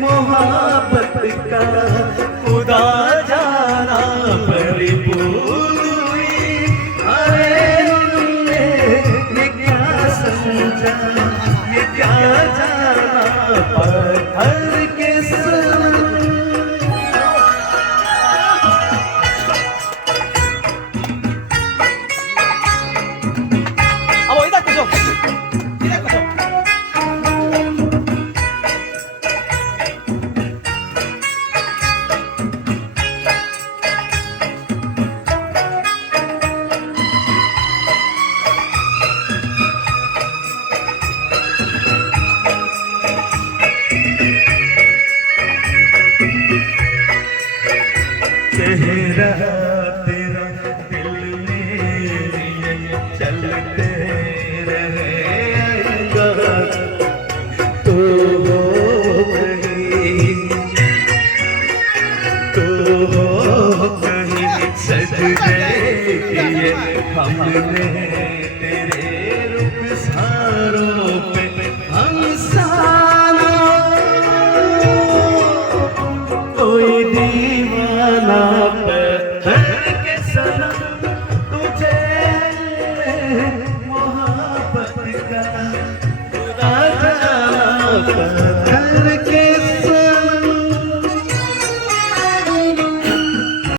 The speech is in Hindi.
मोहब्बत का खुदा जाना परिपूर्ण हुई। अरे तुमने ये क्या समझा, ये क्या जाना पत्थर के संग। अब वही तक कुछ चेहरा तेरा दिल में चलते रहेगा तो हो कहीं, तो हो कहीं सजदे किए हमने तेरे रुखसारों पे हम साना। कोई दीवाना पत्थर के सनम तुझे मोहब्बत का खुदा जाना पत्थर